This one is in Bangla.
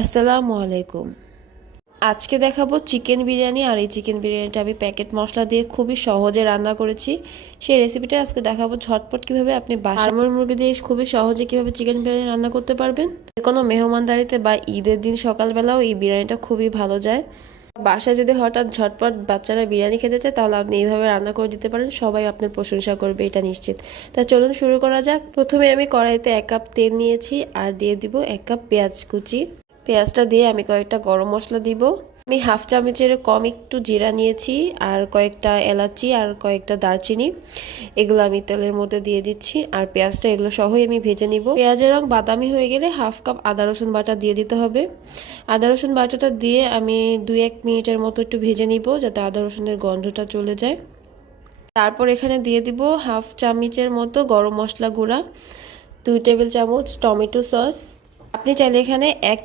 আসসালামু আলাইকুম। আজকে দেখাবো চিকেন বিরিয়ানি। আর এই চিকেন বিরিয়ানিটা আমি প্যাকেট মশলা দিয়ে খুবই সহজে রান্না করেছি। সেই রেসিপিটা আজকে দেখাবো ঝটপট কিভাবে আপনি বাসায় মুরগি দিয়ে খুবই সহজে কিভাবে চিকেন বিরিয়ানি রান্না করতে পারবেন। কোনো মেহমানদারিতে বা ঈদের দিন সকালবেলাও এই বিরিয়ানিটা খুবই ভালো যায়। বাসায় যদি হঠাৎ ঝটপট বাচ্চারা বিরিয়ানি খেতে চায় তাহলে আপনি এইভাবে রান্না করে দিতে পারেন, সবাই আপনার প্রশংসা করবে, এটা নিশ্চিত। তা চলুন শুরু করা যাক। প্রথমে আমি কড়াইতে 1 কাপ তেল নিয়েছি আর দিয়ে দিব 1 কাপ পেঁয়াজ কুচি। পেঁয়াজটা দিয়ে আমি কয়েকটা গরম মশলা দিব। আমি হাফ চামচের কম একটু জিরা নিয়েছি আর কয়েকটা এলাচি আর কয়েকটা দারচিনি, এগুলো আমি তেলের মধ্যে দিয়ে দিচ্ছি। আর পেঁয়াজটা এগুলো সহই আমি ভেজে নিব। পেঁয়াজের রং বাদামি হয়ে গেলে হাফ কাপ আদা রসুন বাটা দিয়ে দিতে হবে। আদা রসুন বাটাটা দিয়ে আমি 2-1 মিনিটের মতো একটু ভেজে নিব যাতে আদা রসুনের গন্ধটা চলে যায়। তারপর এখানে দিয়ে দিব হাফ চামচের মতো গরম মশলা গুঁড়া, 2 টেবিল চামচ টমেটো সস। আপনি চাইলে এখানে 1